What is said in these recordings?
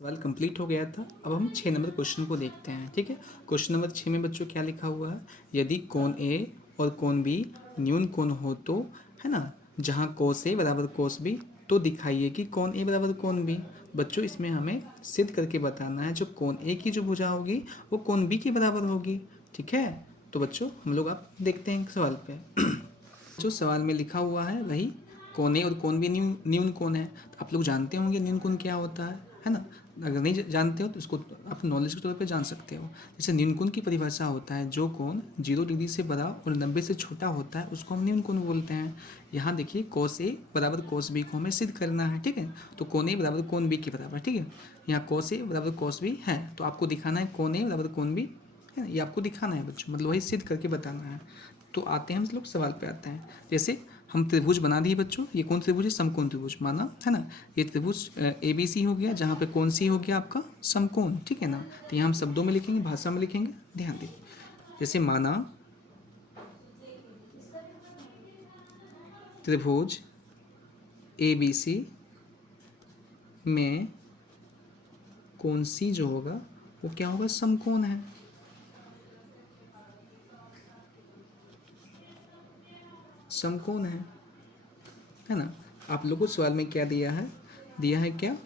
सवाल कंप्लीट हो गया था। अब हम 6 नंबर क्वेश्चन को देखते हैं। ठीक है, क्वेश्चन नंबर 6 में बच्चों क्या लिखा हुआ है, यदि कोण ए और कोण बी न्यून कोण हो तो, है ना, जहाँ कोस ए बराबर कोस बी, तो दिखाइए कि कोण ए बराबर कोण बी। बच्चों इसमें हमें सिद्ध करके बताना है जो कोण ए की जो भुजा होगी वो कोण बी के बराबर होगी। ठीक है, तो बच्चों हम लोग आप देखते हैं सवाल पे। जो सवाल में लिखा हुआ है वही कोण ए और कोण बी न्यून न्यून कोण है। तो आप लोग जानते होंगे न्यून कोण क्या होता है ना। अगर नहीं जानते हो तो इसको आप नॉलेज के तौर पे जान सकते हो। जैसे न्यून कोण की परिभाषा होता है जो कोण 0 डिग्री से बड़ा और 90 से छोटा होता है उसको हम न्यून कोण बोलते हैं। यहाँ देखिए कोस ए बराबर कोस बी को हमें सिद्ध करना है। ठीक है, तो कोण ए बराबर कोण बी के बराबर। ठीक है, यहाँ कोस ए बराबर कोस बी है तो आपको दिखाना है कोण ए बराबर कोण बी है, ये आपको दिखाना है बच्चों, मतलब वही सिद्ध करके बताना है। तो आते हैं हम लोग सवाल पे आते हैं। जैसे हम त्रिभुज बना दिए बच्चों, ये कौन त्रिभुज है, समकोण त्रिभुज माना है ना। ये त्रिभुज ए बी सी हो गया, जहाँ पे कौन सी हो गया आपका समकोण। ठीक है ना, तो यहाँ हम शब्दों में लिखेंगे, भाषा में लिखेंगे, ध्यान दें। जैसे माना त्रिभुज ए बी सी में कौन सी जो होगा वो क्या होगा, समकोण है। समकोण है ना। आप लोगों को सवाल में क्या दिया है, दिया है क्या,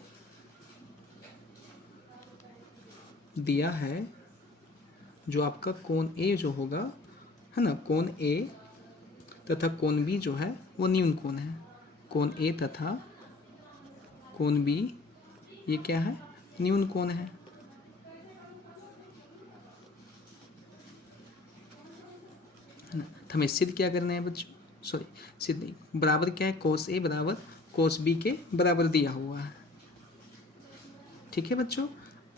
दिया है जो आपका कोण ए जो होगा, है ना, कोण ए तथा कोण बी जो है वो न्यून कोण है। कोण ए तथा कोण बी ये क्या है, न्यून कोण है ना। तो हमें सिद्ध क्या करना है बच्चों, सॉरी सिद्ध नहीं, बराबर क्या है, कोस ए बराबर कोस बी के बराबर दिया हुआ है। ठीक है बच्चों,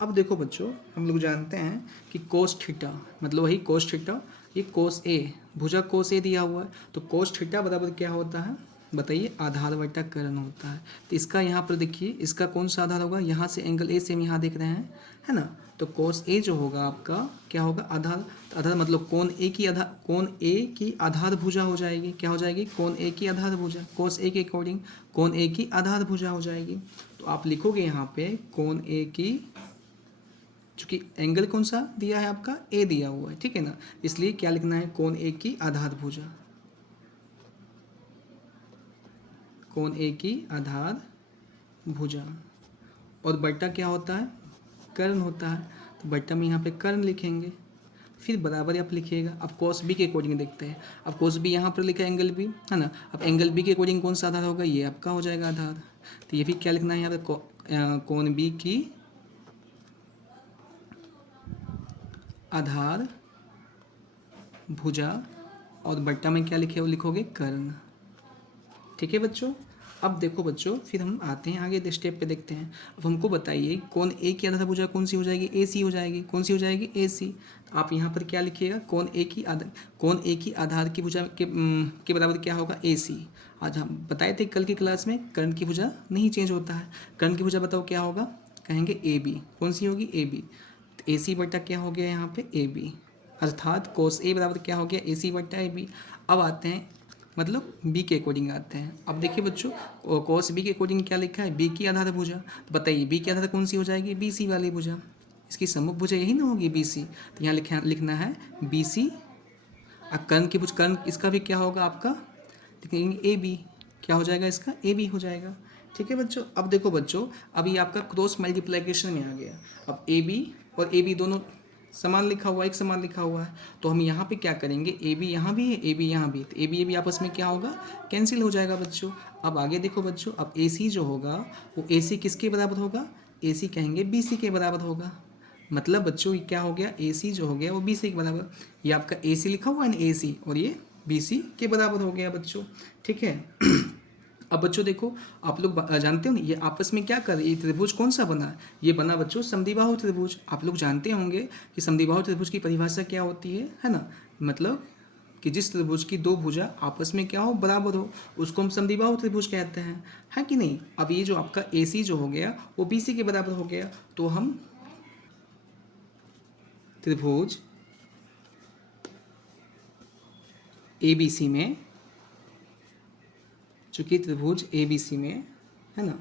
अब देखो बच्चों हम लोग जानते हैं कि कोस थीटा मतलब वही कोस थीटा, ये कोस ए, भुजा कोस ए दिया हुआ है, तो कोस थीटा बराबर क्या होता है बताइए, आधार बटा कर्ण होता है। तो इसका यहाँ पर देखिए, इसका कौन सा आधार होगा, यहाँ से एंगल ए से हम यहाँ देख रहे हैं, है ना। तो कोस ए जो होगा आपका क्या होगा, आधार। तो आधार मतलब कोण ए की आधार, कोण ए की आधार भुजा हो जाएगी, क्या हो जाएगी, कोण ए की आधार भुजा, कोस ए के अकॉर्डिंग कोण ए की आधार भुजा हो जाएगी। तो आप लिखोगे यहाँ पे कोण ए की, चूंकि एंगल कौन सा दिया है आपका, ए दिया हुआ है, ठीक है ना, इसलिए क्या लिखना है, कोण ए की आधार भुजा, कोण ए की आधार भुजा। और बट्टा क्या होता है, कर्ण होता है, तो बट्टा में यहाँ पे कर्ण लिखेंगे, फिर बराबर आप लिखिएगा। अब कोस बी के अकॉर्डिंग देखते हैं। अब कोस बी यहाँ पर लिखा है एंगल बी, है ना। अब एंगल बी के अकॉर्डिंग कौन सा आधार होगा, ये आपका हो जाएगा आधार। तो ये भी क्या लिखना है यहाँ पे, कोण बी की आधार भुजा, और बट्टा में क्या लिखे वो लिखोगे कर्ण। ठीक है बच्चों, अब देखो बच्चों फिर हम आते हैं आगे स्टेप पे देखते हैं। अब हमको बताइए कोण ए की आधार भुजा कौन सी हो जाएगी, ए सी हो जाएगी, कौन सी हो जाएगी, ए सी। आप यहाँ पर क्या लिखिएगा, कोण ए की आधार, कोण ए की आधार की भुजा के बराबर क्या होगा, ए सी। आज हम बताए थे कल की क्लास में कर्ण की भुजा नहीं चेंज होता है। कर्ण की भुजा बताओ क्या होगा, कहेंगे ए बी, कौन सी होगी, ए बी। ए सी बट्टा क्या हो गया यहाँ पे, ए बी, अर्थात कोस ए बराबर क्या हो गया, ए सी बट्टा ए बी। अब आते हैं मतलब बी के अकॉर्डिंग आते हैं। अब देखिए बच्चों कोस बी के अकॉर्डिंग क्या लिखा है, बी की आधार भुजा। तो बताइए बी की आधार कौन सी हो जाएगी, बी सी वाली भुजा, इसकी सम्मुख भुजा यही ना होगी बी सी। तो यहाँ लिखना है बी सी। अब कर्ण की भुज, कर्ण इसका भी क्या होगा आपका, लिखेंगे ए बी, क्या हो जाएगा इसका, ए बी हो जाएगा। ठीक है बच्चों, अब देखो बच्चों अब ये आपका क्रॉस मल्टीप्लिकेशन में आ गया। अब ए बी और ए बी दोनों समान लिखा हुआ है, एक समान लिखा हुआ है, तो हम यहाँ पे क्या करेंगे, ए बी यहाँ भी है, ए बी यहाँ भी है, तो ए बी आपस में क्या होगा, कैंसिल हो जाएगा बच्चों। अब आगे देखो बच्चों, अब ए सी जो होगा वो ए सी किसके बराबर होगा, ए सी कहेंगे बी सी के बराबर होगा। मतलब बच्चों ये क्या हो गया, ए सी जो हो गया वो बी सी के बराबर, ये आपका ए सी लिखा हुआ है ना, ए सी, और ये बी सी के बराबर हो गया बच्चों। ठीक है। अब बच्चों देखो आप लोग जानते हो ना ये आपस में क्या कर रहे, ये त्रिभुज कौन सा बना, ये बना बच्चों समद्विबाहु त्रिभुज। आप लोग जानते होंगे कि समद्विबाहु त्रिभुज की परिभाषा क्या होती है ना, मतलब कि जिस त्रिभुज की दो भुजा आपस में क्या हो, बराबर हो, उसको हम समद्विबाहु त्रिभुज कहते हैं, है कि नहीं। अब ये जो आपका ए सी जो हो गया वो बी सी के बराबर हो गया, तो हम त्रिभुज ए बी सी में, चूंकि त्रिभुज ए बी सी में, है ना,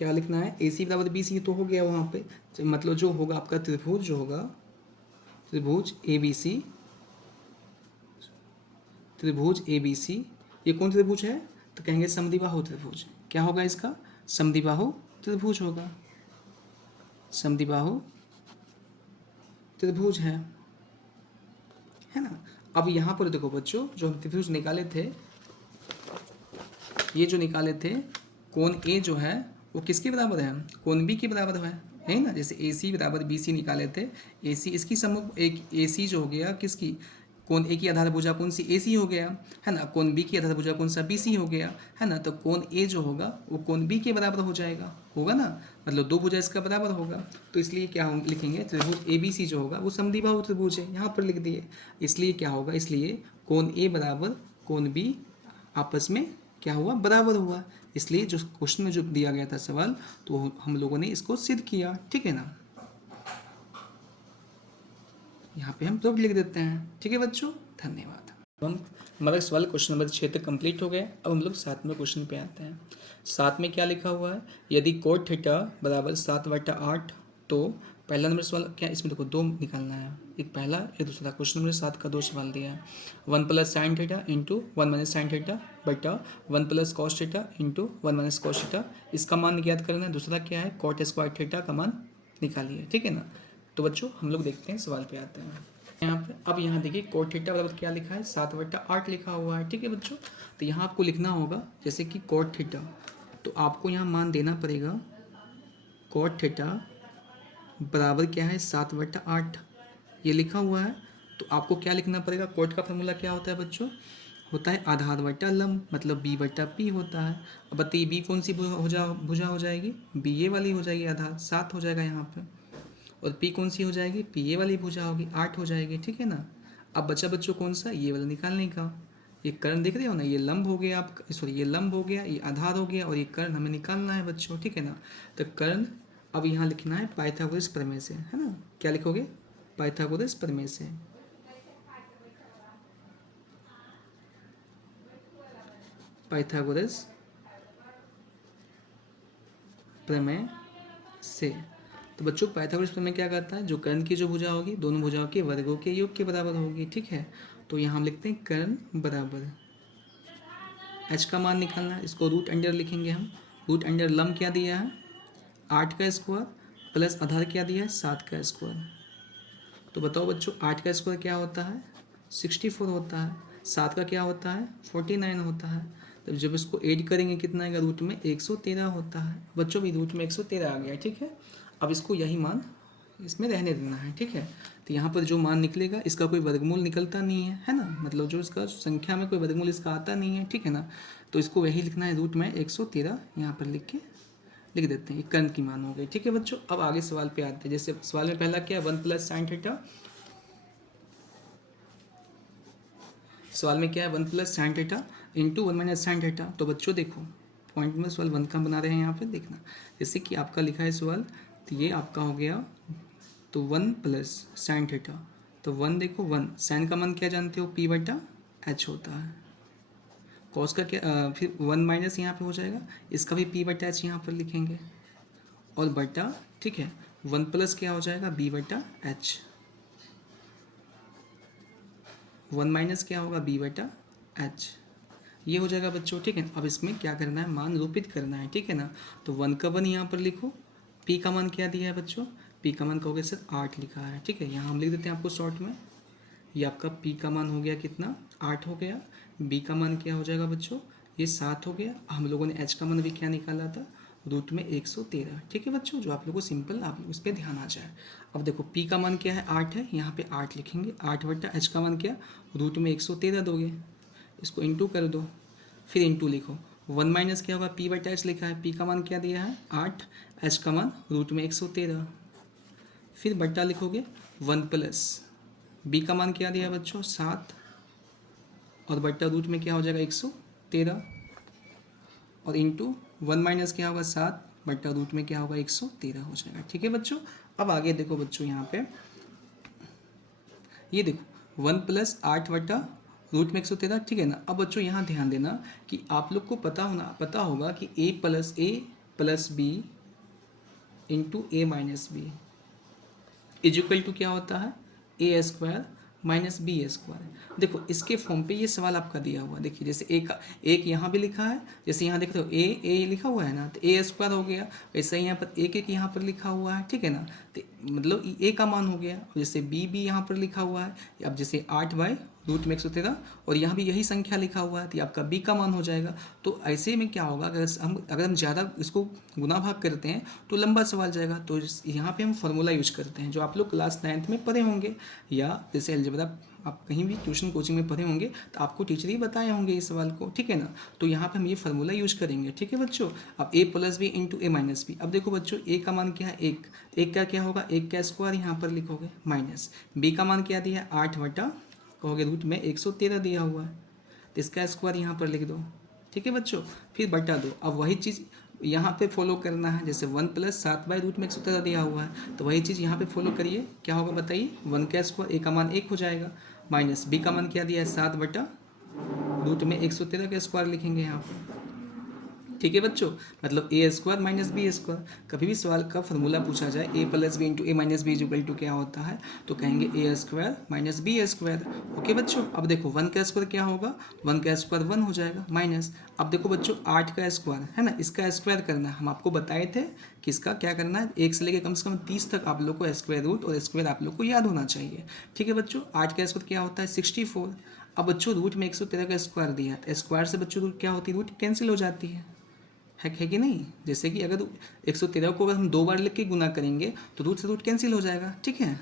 क्या लिखना है, ए सी बराबर बी सी तो हो गया वहाँ पे, मतलब जो होगा आपका त्रिभुज जो होगा, त्रिभुज ए बी सी, त्रिभुज ए बी सी, ये कौन त्रिभुज है, तो कहेंगे समद्विबाहु त्रिभुज। क्या होगा इसका, समद्विबाहु त्रिभुज होगा, समद्विबाहु त्रिभुज है ना। अब यहाँ पर देखो बच्चों, जो हम त्रिभुज निकाले थे, ये जो निकाले थे, कोण ए जो है वो किसके बराबर है, कोण बी के बराबर है ना। जैसे ए सी बराबर बी सी निकाले थे, ए सी इसकी सम्मुख, एक ए सी जो हो गया किसकी, कोण ए की आधारभुजा कौन सी, ए सी हो गया, है ना। कोण बी की आधारभुजा कौन सा, बी सी हो गया, है ना। तो कोण ए जो होगा वो कोण बी के बराबर हो जाएगा, होगा ना, मतलब दो भुजा इसका बराबर होगा। तो इसलिए क्या हम लिखेंगे, त्रिभुज ए बी सी जो होगा वो समद्विबाहु त्रिभुज है, यहाँ पर लिख दिए। इसलिए क्या होगा, इसलिए कोण ए बराबर कोण बी आपस में क्या हुआ, बराबर हुआ। इसलिए जो क्वेश्चन में जो दिया गया था सवाल, तो हम लोगों ने इसको सिद्ध किया, ठीक है ना। यहाँ पे हम प्रूफ लिख देते हैं, ठीक है बच्चों, धन्यवाद। हम हमारा सवाल क्वेश्चन नंबर 6 तक कंप्लीट हो गया। अब हम लोग 7वें क्वेश्चन पे आते हैं। 7 में क्या लिखा हुआ है, यदि कोट थीटा बराबर 7/8, तो पहला नंबर सवाल क्या, इसमें देखो दो निकालना है, एक पहला एक दूसरा। क्वेश्चन नंबर 7 का दो सवाल दिया है, 1 + sin theta into 1 - sin theta बटा 1 + cos theta into 1 - cos theta, इसका मान ज्ञात करना है। दूसरा क्या है, cot स्क्वायर थीटा का मान निकालिए, ठीक है ना। तो बच्चों हम लोग देखते हैं, सवाल पे आते हैं यहाँ पे। अब यहाँ देखिए कोट थीटा बराबर क्या लिखा है, 7/8 लिखा हुआ है, ठीक है बच्चों। तो यहाँ आपको लिखना होगा, जैसे कि कोट थीटा, तो आपको यहाँ मान देना पड़ेगा, कोट थीटा बराबर क्या है 7/8, ये लिखा हुआ है। तो आपको क्या लिखना पड़ेगा, कोट का फॉर्मूला क्या होता है बच्चों, होता है आधार बटा लंब, मतलब b बटा पी होता है। अब बताइए b कौन सी भुजा हो जाएगी, b ये वाली हो जाएगी, आधार 7 हो जाएगा यहाँ पे। और p कौन सी हो जाएगी, p ये वाली भुजा होगी, 8 हो जाएगी, ठीक है ना। अब बचा बच्चों कौन सा, ये वाला निकालने का। ये कर्ण देख रहे हो ना, ये लंब हो गया आपका, सॉरी ये लंब हो गया, ये आधार हो गया, और ये कर्ण हमें निकालना है बच्चों, ठीक है ना। तो कर्ण अब यहाँ लिखना है पाइथागोरस प्रमेय से, है ना। क्या लिखोगे, पाइथागोरस प्रमेय से, पाइथागोरस प्रमेय से। तो बच्चों पाइथागोरस प्रमेय क्या करता है, जो कर्ण की जो भुजा होगी, दोनों भुजाओं के वर्गों के योग के बराबर होगी, ठीक है। तो यहाँ हम लिखते हैं कर्ण बराबर, h का मान निकालना है, इसको रूट अंडर लिखेंगे हम। रूट अंडर लंब क्या दिया है, 8 का स्क्वायर प्लस आधार क्या दिया है, 7 का स्क्वायर। तो बताओ बच्चों 8 का स्क्वायर क्या होता है, 64 होता है। 7 का क्या होता है, 49 होता है। तो जब इसको ऐड करेंगे कितना आएगा, रूट में 113 होता है बच्चों, भी रूट में 113 आ गया, ठीक है। अब इसको यही मान इसमें रहने देना है, ठीक है। तो यहाँ पर जो मान निकलेगा, इसका कोई वर्गमूल निकलता नहीं है ना, मतलब जो इसका संख्या में कोई वर्गमूल इसका आता नहीं है, ठीक है ना। तो इसको वही लिखना है, रूट में 113 यहाँ पर लिख देते हैं, कर्ण की मान हो गई, ठीक है बच्चों। अब आगे सवाल पे आते हैं। जैसे सवाल में पहला क्या है, 1 + sin थीटा, सवाल में क्या है, 1 + sin theta into 1 - sin theta. तो बच्चों देखो पॉइंट में सवाल 1 का बना रहे हैं यहाँ पे, देखना जैसे कि आपका लिखा है सवाल, तो ये आपका हो गया, तो 1 + sin थीटा, तो 1 देखो 1, sin का मान क्या जानते हो, p/h होता है। cos का क्या, फिर 1 माइनस यहाँ पे हो जाएगा, इसका भी p/h यहाँ पर लिखेंगे, और बटा, ठीक है, 1 प्लस क्या हो जाएगा, b/h, 1 माइनस क्या होगा, b/h, ये हो जाएगा बच्चों, ठीक है। अब इसमें क्या करना है, मान रूपित करना है, ठीक है ना। तो 1 का 1 यहाँ पर लिखो, p का मान क्या दिया है बच्चों, p का मान कहोगे सर 8 लिखा है, ठीक है। यहाँ हम लिख देते हैं आपको शॉर्ट में, ये आपका p का मान हो गया कितना, 8 हो गया। b का मान क्या हो जाएगा बच्चों, ये 7 हो गया। हम लोगों ने h का मान भी क्या निकाला था, रूट में 113, ठीक है बच्चों। जो आप लोगों को सिंपल, आप उस पर ध्यान आ जाए। अब देखो p का मान क्या है, 8 है, यहाँ पे 8 लिखेंगे, 8/h का मान क्या, रूट में 113 दोगे, इसको इंटू कर दो, फिर इंटू लिखो। 1 माइनस क्या होगा, p/h लिखा है, p का मान क्या दिया है 8, h का मान रूट में 113, फिर बट्टा लिखोगे 1 प्लस b का मान क्या दिया है बच्चों 7, और बट्टा रूट में क्या हो जाएगा 113, और इंटू 1 माइनस क्या होगा 7 बट्टा रूट में क्या होगा 113 हो जाएगा, ठीक है बच्चों। अब आगे देखो बच्चों, यहाँ पे ये देखो 1 + 8 बट्टा रूट में 113, ठीक है ना। अब बच्चों यहाँ ध्यान देना कि आप लोग को पता होगा कि a plus B into A minus B is equal to क्या होता है A square minus B square. देखो इसके फॉर्म पे ये सवाल आपका दिया हुआ है। देखिए जैसे एक यहाँ भी लिखा है, जैसे यहाँ देखते हो ए लिखा हुआ है ना, तो ए स्क्वायर हो गया। वैसे ही यहाँ पर एक यहाँ पर लिखा हुआ है, ठीक है ना, तो मतलब ए का मान हो गया। और जैसे बी यहाँ पर लिखा हुआ है, अब जैसे 8/√113 और यहाँ भी यही संख्या लिखा हुआ है, तो आपका बी का मान हो जाएगा। तो ऐसे में क्या होगा, अगर हम ज़्यादा इसको गुना भाग करते हैं तो लंबा सवाल जाएगा। तो यहाँ पे हम फार्मूला यूज करते हैं जो आप लोग क्लास 9th में पढ़े होंगे, या जैसे अलजेब्रा आप कहीं भी ट्यूशन कोचिंग में पढ़े होंगे तो आपको टीचर ही बताए होंगे इस सवाल को, ठीक है ना। तो यहाँ पे हम ये फार्मूला यूज करेंगे, ठीक है बच्चों। अब ए plus B into A minus B. अब देखो बच्चों ए का मान क्या है, एक का क्या होगा, एक का स्क्वायर यहाँ पर लिखोगे माइनस बी का मान क्या दिया है 8 कहोगे √113 दिया हुआ है, तो इसका स्क्वायर यहाँ पर लिख दो, ठीक है बच्चों, फिर बटा दो। अब वही चीज़ यहाँ पे फॉलो करना है, जैसे 1 + 7/√113 दिया हुआ है, तो वही चीज़ यहाँ पे फॉलो करिए। क्या होगा बताइए, 1 का स्क्वायर, ए का मान 1 हो जाएगा, माइनस बी का मान क्या दिया है 7/√113 का स्क्वायर लिखेंगे यहाँ पर, ठीक है बच्चों। मतलब A square minus B square. कभी भी सवाल का फॉर्मूला पूछा जाए A plus B into A minus B is equal to क्या होता है, तो कहेंगे A square minus B square. Okay बच्चों। अब देखो 1 का स्क्वायर क्या होगा, 1 का स्क्वायर 1 हो जाएगा, माइनस अब देखो बच्चों 8 का स्क्वायर है ना, इसका स्क्वायर करना है। हम आपको बताए थे कि इसका क्या करना है, 1 से लेकर कम से कम 30 तक आप लोग को स्क्वायर रूट और स्क्वायर आप लोग को याद होना चाहिए, ठीक है बच्चों। 8 का स्क्वायर क्या होता है 64। अब बच्चों रूट में 113 का स्क्वायर दिया है, स्क्वायर से बच्चों रूट क्या होती है, रूट कैंसिल हो जाती है कि नहीं। जैसे कि अगर 113 को अगर हम 2 बार लिख के गुना करेंगे तो रूट से रूट कैंसिल हो जाएगा, ठीक है।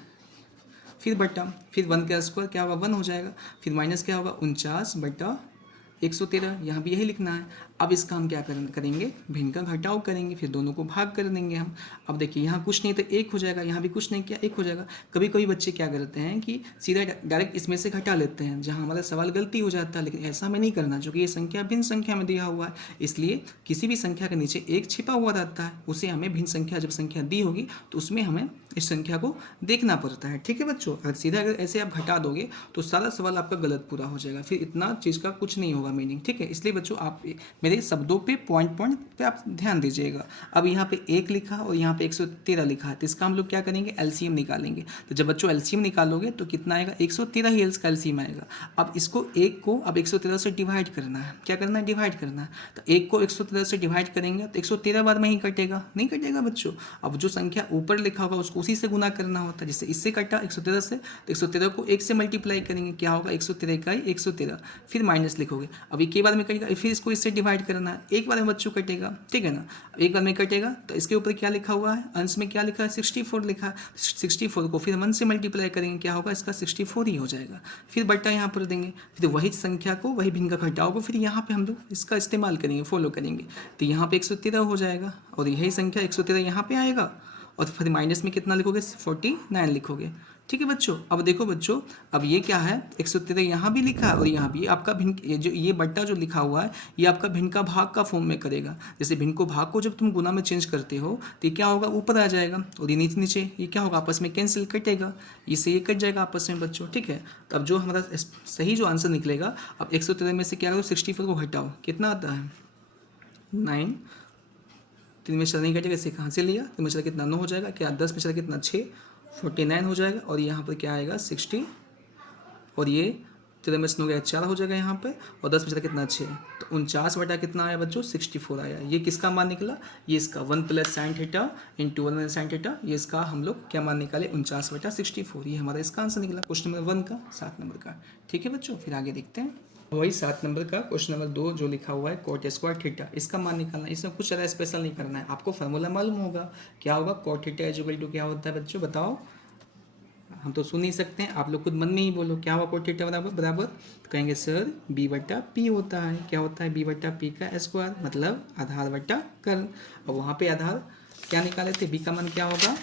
फिर बटा, फिर 1 का स्क्वायर क्या होगा 1 हो जाएगा, फिर माइनस क्या होगा 49/113, यहाँ भी यही लिखना है। अब इसका हम क्या करेंगे, भिन्न का घटाव करेंगे, फिर दोनों को भाग कर देंगे हम। अब देखिए यहाँ कुछ नहीं तो 1 हो जाएगा, यहाँ भी कुछ नहीं किया 1 हो जाएगा। कभी कभी बच्चे क्या करते हैं कि सीधा डायरेक्ट इसमें से घटा लेते हैं, जहाँ हमारा सवाल गलती हो जाता है। लेकिन ऐसा हमें नहीं करना, क्योंकि ये संख्या भिन्न संख्या में दिया हुआ है, इसलिए किसी भी संख्या के नीचे 1 छिपा हुआ रहता है, उसे हमें भिन्न संख्या, जब संख्या दी होगी तो उसमें हमें इस संख्या को देखना पड़ता है, ठीक है बच्चों। अगर ऐसे आप घटा दोगे तो सारा सवाल आपका गलत पूरा हो जाएगा, फिर इतना चीज़ का कुछ नहीं होगा मीनिंग, ठीक है। इसलिए बच्चों आप मेरे शब्दों पे पॉइंट पे आप ध्यान दीजिएगा। अब यहाँ पे 1 लिखा और यहाँ पे 113 लिखा है, तो इसका हम लोग क्या करेंगे, एलसीएम निकालेंगे। तो जब बच्चों एलसीएम निकालोगे तो कितना आएगा 113 ही का एलसीएम आएगा। अब इसको 1 को अब 113 से डिवाइड करना है, क्या करना है, डिवाइड करना है। तो 1 को 113 से डिवाइड करेंगे तो 113 बार में ही कटेगा, नहीं कटेगा बच्चों। अब जो संख्या ऊपर लिखा होगा उसको उसी से गुना करना होता है, जैसे इससे कटा 113 से, तो 113 को 1 से मल्टीप्लाई करेंगे, क्या होगा 113 का 113, फिर माइनस लिखोगे। अब एक बार में कटेगा, फिर इसको इससे डिवाइड करना है, एक बार में बच्चों कटेगा, ठीक है ना। एक बार में कटेगा तो इसके ऊपर क्या लिखा हुआ है, अंश में क्या लिखा है 64 लिखा है, 64 को फिर 1 से मल्टीप्लाई करेंगे, क्या होगा इसका 64 ही हो जाएगा, फिर बट्टा यहाँ पर देंगे, फिर वही संख्या को, वही भिन्न का घटाव को फिर यहाँ पे हम लोग इसका इस्तेमाल करेंगे, फॉलो करेंगे। तो यहाँ पे 113 हो जाएगा और यही संख्या 113 यहाँ पे आएगा, और फिर माइनस में कितना लिखोगे 49 लिखोगे, ठीक है बच्चों। अब देखो बच्चों, अब ये क्या है 113 यहाँ भी लिखा है और यहाँ भी आपका भिन्न, ये बट्टा जो लिखा हुआ है ये आपका भिन्न का भाग का फॉर्म में करेगा। जैसे भिन्न को भाग को जब तुम गुना में चेंज करते हो तो ये क्या होगा, ऊपर आ जाएगा, और ये नीचे नीचे ये क्या होगा, आपस में कैंसिल कटेगा, इससे ये कट जाएगा आपस में बच्चों, ठीक है। तो अब जो हमारा सही जो आंसर निकलेगा, अब 113 में से क्या करो 64 को घटाओ, कितना आता है 9, 3 में चला नहीं कटेगा, इसे कहाँ से लिया, 3 में चला कितना 9 हो जाएगा, क्या 10 में चला कितना 6, 49 हो जाएगा, और यहाँ पर क्या आएगा 60, और ये 13 में से 9 गया 4 हो जाएगा यहाँ पे, और 10 में चला कितना 6, तो 49 बटा कितना आया बच्चों 64 आया। ये किसका मान निकला, ये इसका 1 + sin theta into 1 - sin theta, ये इसका हम लोग क्या मान निकाले 49 बटा 64, ये हमारा इसका आंसर निकला क्वेश्चन नंबर 1 का 7 नंबर का, ठीक है बच्चों। फिर आगे देखते हैं, वही 7 नंबर का क्वेश्चन नंबर 2 जो लिखा हुआ है cot स्क्वायर थीटा, इसका मान निकालना है। इसमें कुछ ज़्यादा स्पेशल नहीं करना है, आपको फार्मूला मालूम होगा क्या होगा, cot theta is equal to क्या होता है बच्चों, बताओ। हम तो सुन नहीं सकते हैं, आप लोग खुद मन में ही बोलो क्या हुआ cot थीटा बराबर तो कहेंगे सर b/p होता है, क्या होता है b/p का स्क्वायर, मतलब आधार बट्टा कर्ण। और वहाँ पे आधार क्या निकाले थे, b का मान क्या होगा,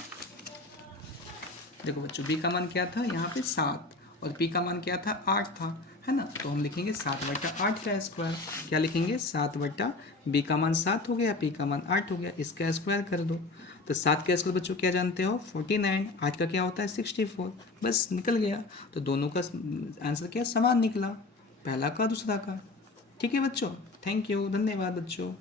देखो बच्चों b का मान क्या था यहाँ पे 7 और p का मान क्या था 8 था, है ना। तो हम लिखेंगे 7/8 का स्क्वायर, क्या लिखेंगे 7 b का मान 7 हो गया, p का मान 8 हो गया, इसका स्क्वायर कर दो। तो 7 का स्क्वायर बच्चों क्या जानते हो 49, 8 का क्या होता है 64, बस निकल गया। तो दोनों का आंसर क्या समान निकला, पहला का दूसरा का, ठीक है बच्चों। थैंक यू, धन्यवाद बच्चों।